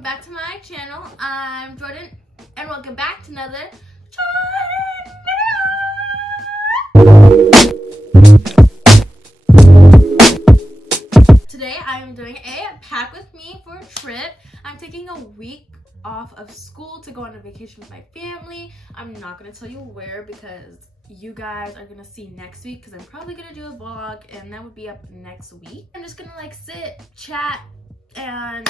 welcome back to my channel. I'm Jordyn, and welcome back to another Jordyn. Today I am doing a pack with me for a trip. I'm taking a week off of school to go on a vacation with my family. I'm not gonna tell you where because you guys are gonna see next week, because I'm probably gonna do a vlog and that would be up next week. I'm just gonna like sit, chat, and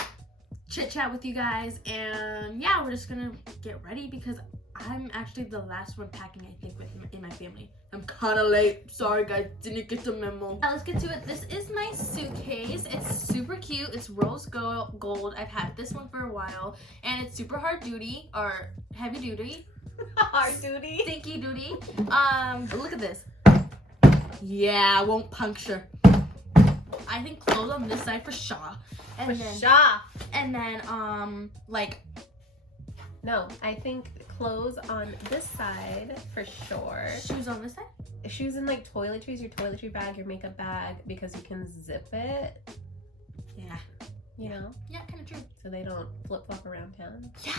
chit chat with you guys, and yeah, we're just gonna get ready because I'm actually the last one packing, I think, in my family. I'm kind of late. Sorry guys, didn't get the memo. Now let's get to it. This is my suitcase. It's super cute. It's rose gold. I've had this one for a while, and it's super hard duty or heavy duty. Hard duty. Sticky duty. Look at this. Yeah, won't puncture. I think clothes on this side for Shaw. And then like, no, I think clothes on this side for sure. Shoes on this side? Shoes in like toiletries, your toiletry bag, your makeup bag, because you can zip it. Yeah. You know? Yeah, kind of true. So they don't flip-flop around town. Yeah.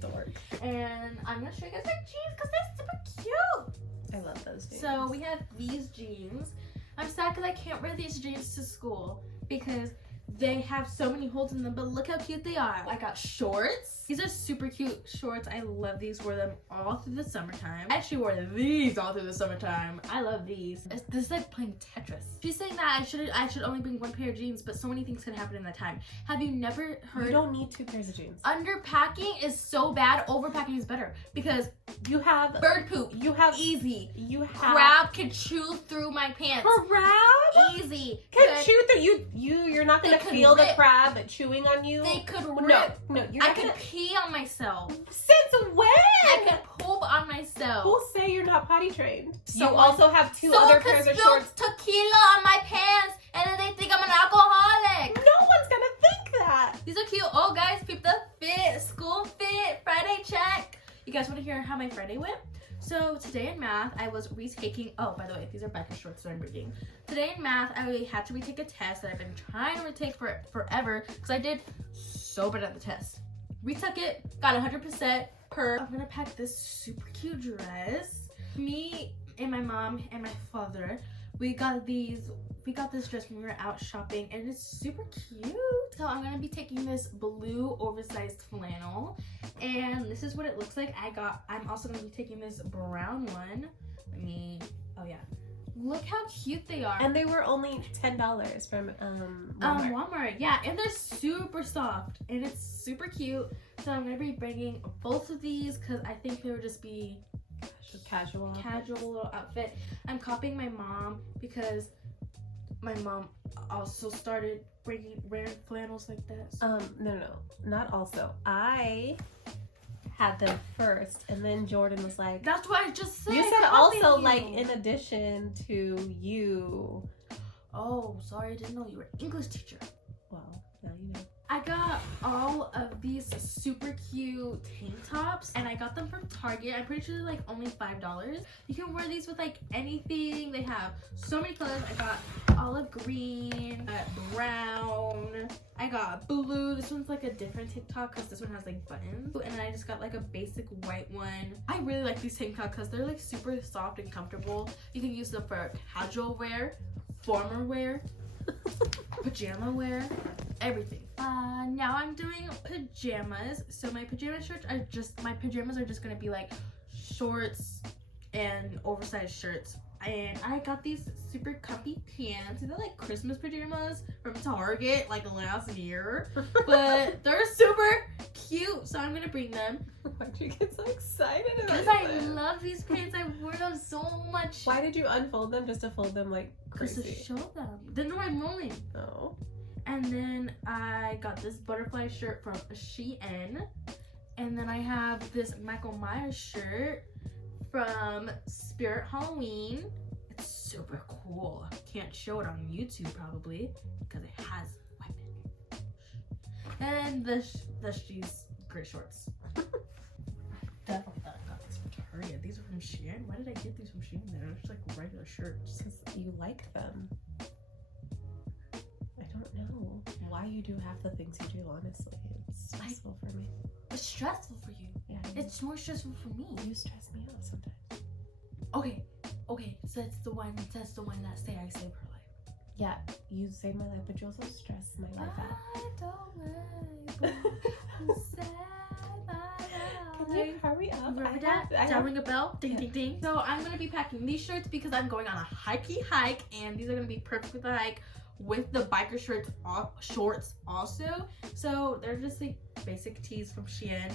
Dork. And I'm gonna show you guys my jeans because they're super cute. I love those jeans. So we have these jeans. I'm sad because I can't wear these jeans to school because they have so many holes in them, but look how cute they are. I got shorts. These are super cute shorts. I love these. Wore them all through the summertime. I actually wore these all through the summertime. I love these. This is like playing Tetris. She's saying that I should only bring one pair of jeans, but so many things can happen in that time. Have you never heard? You don't need 2 pairs of jeans. Underpacking is so bad. Overpacking is better because you have bird poop. You have easy. You have crab can chew through my pants. Crab? Easy. Can chew through you're not gonna feel the crab chewing on you. They could rip. No, you're I not could gonna pee on myself. Since when? I could poop on myself. Who'll say you're not potty trained? You Someone, also have 2 other pairs of shorts. Tequila on my pants, and then they think I'm an alcoholic. No one's gonna think that. These are cute. Oh, guys, peep the fit. School fit. Friday check. You guys want to hear how my Friday went? So today in math, I was retaking. Oh, by the way, these are biker shorts that I'm reading. Today in math, I had to retake a test that I've been trying to retake for forever because I did so bad at the test. Retook it, got 100% per. I'm gonna pack this super cute dress. Me and my mom and my father, we got this dress when we were out shopping, and it's super cute. So I'm gonna be taking this blue oversized flannel, and this is what it looks like. I'm also gonna be taking this brown one. Oh yeah. Look how cute they are. And they were only $10 from Walmart. Walmart, yeah, and they're super soft, and it's super cute. So I'm gonna be bringing both of these because I think they would just be casual little outfit. I'm copying my mom because my mom also started wearing flannels like that. So. No, not also. I had them first, and then Jordyn was like, that's what I just said. You said also like in addition to you. Oh, sorry, I didn't know you were an English teacher. Well, now you know. I got all of these super cute tank tops, and I got them from Target. I'm pretty sure they're like only $5. You can wear these with like anything. They have so many colors. I got olive green, I got brown, I got blue. This one's like a different tank top because this one has like buttons. And then I just got like a basic white one. I really like these tank tops because they're like super soft and comfortable. You can use them for casual wear, formal wear, pajama wear, everything. Now I'm doing pajamas. So my pajamas are just gonna be like shorts and oversized shirts. And I got these super comfy pants. They're like Christmas pajamas from Target like last year. But they're super cute, so I'm gonna bring them. Why'd you get so excited about Because I love these pants. I wore them so much. Why did you unfold them just to fold them like crazy? Because to show them. Then they're my rolling. Oh. And then I got this butterfly shirt from Shein. And then I have this Michael Myers shirt from Spirit Halloween. It's super cool. Can't show it on YouTube probably because it has weapons. And the She's gray shorts. Definitely thought I got these from Target. These are from Shein. Why did I get these from Shein? They're just like regular shirts. Because you like them. I don't know. why you do half the things you do, honestly. It's stressful for me. It's stressful for you. Yeah. It's more stressful for me. You stress me out sometimes. Okay. So that's the one that say I saved her life. Yeah, you saved my life, but you also stress my life out. I don't like you saved my life. Can you hurry up? Remember that? Does that ring a bell? Ding, ding, ding. So I'm going to be packing these shirts because I'm going on a hike, and these are going to be perfect with the hike with the biker shorts also. So they're just like basic tees from Shein.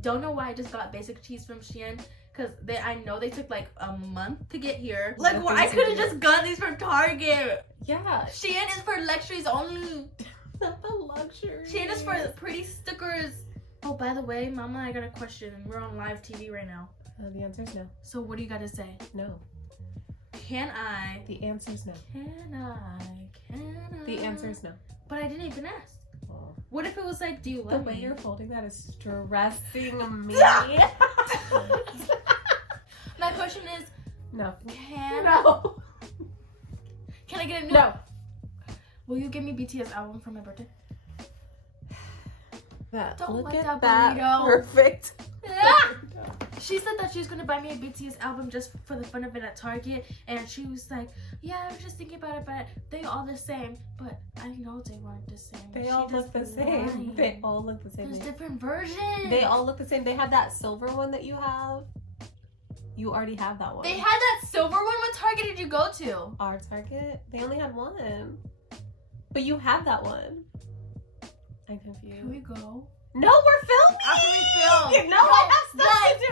Don't know why I just got basic tees from Shein because I know they took like a month to get here. Like, well, I could have just got these from Target. Yeah. Shein is for luxuries only. Not the luxury. Shein is for the pretty stickers. Oh, by the way, Mama, I got a question. We're on live TV right now. The answer is no. So what do you got to say? No. Can I? The answer is no. Can I? The answer is no. But I didn't even ask. Oh. What if it was like, do you The love way me? you're folding that is stressing me. My question is, No. can I get a new? No. Will you give me BTS album for my birthday? Don't Look like at that that. burrito. Perfect. Ah! She said that she was gonna buy me a BTS album just for the fun of it at Target, and she was like, "Yeah, I was just thinking about it, but they all the same." But I know they weren't the same. They all look the same. They all look the same. There's different versions. They all look the same. They had that silver one that you have. You already have that one. They had that silver one. What Target did you go to? Our Target. They only had one. But you have that one. I'm confused. Can we go? No, we're filming. After we film. No, I have stuff guys, to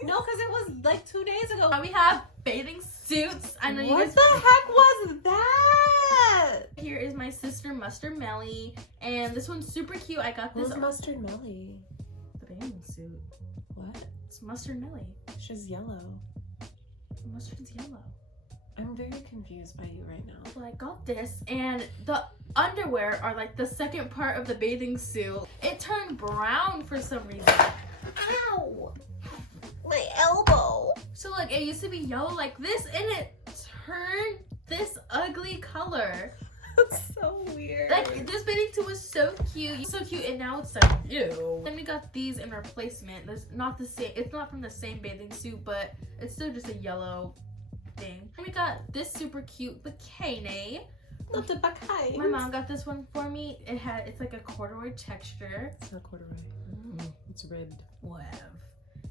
do. No, because it was like 2 days ago. Now we have bathing suits. I know you What guys. the heck was that? Here is my sister Mustard Melly, and this one's super cute. I got this. Who's Mustard Melly? The bathing suit. What? It's Mustard Melly. She's yellow. Mustard's yellow. I'm very confused by you right now. So I got this, and the underwear are like the second part of the bathing suit. It turned brown for some reason. Ow! My elbow. So like it used to be yellow like this, and it turned this ugly color. That's so weird. Like this bathing suit was so cute, and now it's like ew. Then we got these in replacement. There's not the same. It's not from the same bathing suit, but it's still just a yellow thing. And we got this super cute bikini. Not the bikini. My mom got this one for me. It's like a corduroy texture. It's not corduroy. It's ribbed. Whatever.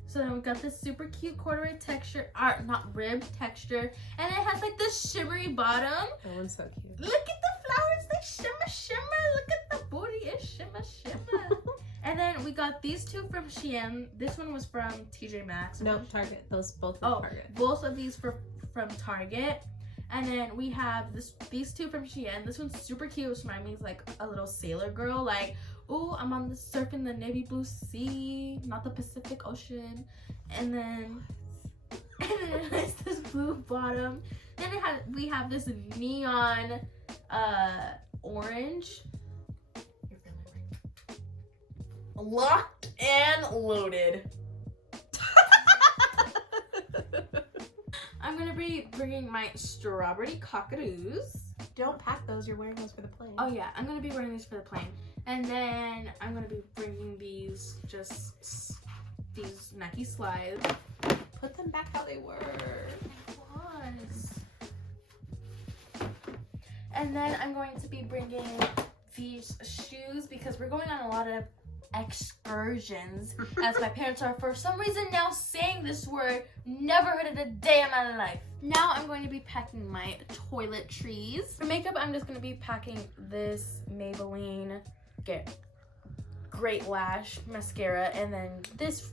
So then we got this super cute corduroy texture, not rib texture, and it has like this shimmery bottom. That one's so cute. Look at the flowers, they shimmer. Look at the booty, it shimmer. And then we got these two from Shein. This one was from TJ Maxx. No, Target. Those both from Target. Both of these from Target. And then we have these two from Shein. This one's super cute, which reminds me of like a little sailor girl. Like, ooh, I'm on the surfing the navy blue sea, not the Pacific Ocean. And then it's this blue bottom. Then we have this neon orange. You're feeling right. Locked and loaded. I'm gonna be bringing my strawberry cockadoos. Don't pack those. You're wearing those for the plane. Oh yeah, I'm gonna be wearing these for the plane. And then I'm gonna be bringing these Nike slides. Put them back how they were. And then I'm going to be bringing these shoes because we're going on a lot of excursions, as my parents are for some reason now saying this word. Never heard it a day in my life. Now I'm going to be packing my toiletries. For makeup, I'm just going to be packing this Maybelline Great Lash mascara, and then this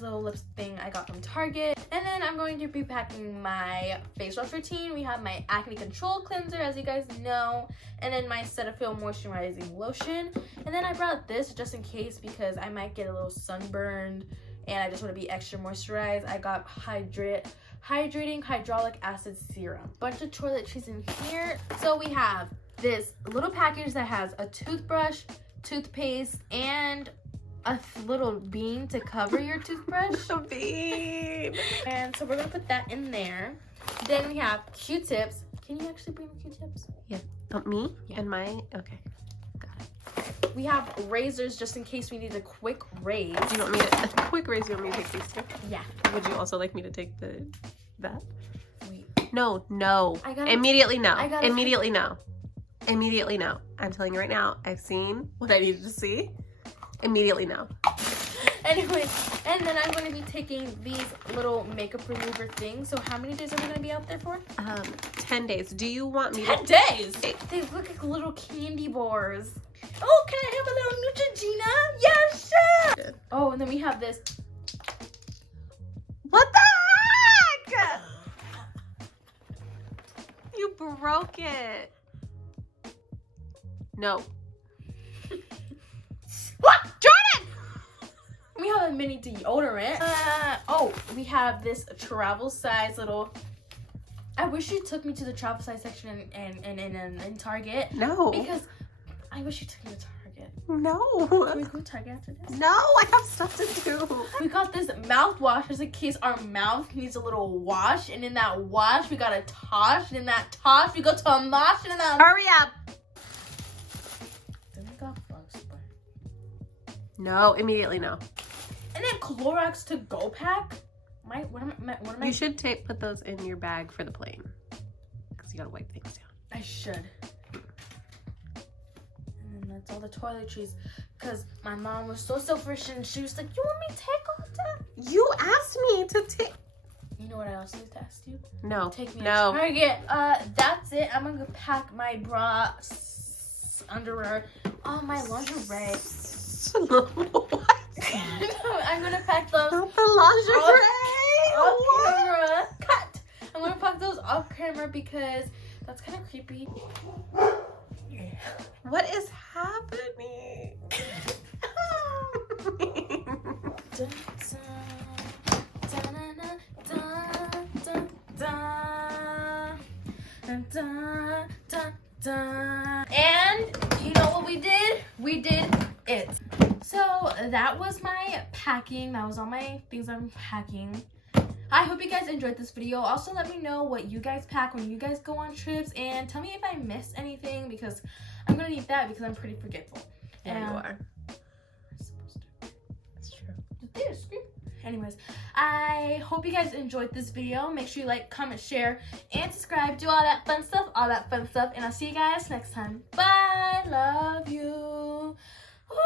little lip thing I got from Target. And then I'm going to be packing my face wash routine. We have my acne control cleanser, as you guys know, and then my Cetaphil moisturizing lotion. And then I brought this just in case because I might get a little sunburned and I just want to be extra moisturized. I got hydrating hyaluronic acid serum. Bunch of toiletries in here. So we have this little package that has a toothbrush, toothpaste, and a little bean to cover your toothbrush. A bean. And so we're gonna put that in there. Then we have Q-tips. Can you actually bring Q-tips? Yeah. Me? Yeah. And my, okay. We have razors just in case we need a quick raise. Do you want me to, a quick raise, you want me to take these two? Yeah. Would you also like me to take that? Wait. No. Immediately no. Immediately no. Immediately no. I'm telling you right now, I've seen what I needed to see. Immediately no. Anyway, and then I'm going to be taking these little makeup remover things. So how many days are we going to be out there for? 10 days. Do you want me 10 to... days? They look like little candy bars. Oh, can I have a little Neutrogena? Yeah, sure. Oh, and then we have this. What the heck? You broke it. No. What? Jordyn! We have a mini deodorant. Oh, we have this travel size little. I wish you took me to the travel size section in Target. No. Because I wish you took me to Target. No. Can we go to Target after this? No, I have stuff to do. We got this mouthwash just in case our mouth needs a little wash. And in that wash, we got a tosh. And in that tosh, we go to a mosh. And in that... Hurry up. Then we got bug spray. No, immediately no. And then Clorox to go pack. What am I? You should put those in your bag for the plane. Because you gotta wipe things down. I should. And then that's all the toiletries. Because my mom was so selfish and she was like, you want me to take all that? You asked me to take... You know what I also need to ask you? No. Take me No. to Target. That's it. I'm gonna pack my bra, underwear, my lingerie. What? I'm gonna pack those Not the lingerie. off camera. Cut. I'm gonna pack those off camera because that's kind of creepy. What is happening? And you know what we did? We did it. So that was my packing. That was all my things I'm packing. I hope you guys enjoyed this video. Also, let me know what you guys pack when you guys go on trips. And tell me if I missed anything because I'm going to need that because I'm pretty forgetful. Yeah, you are. That's true. Anyways, I hope you guys enjoyed this video. Make sure you like, comment, share, and subscribe. Do all that fun stuff. And I'll see you guys next time. Bye. Love you. Woo!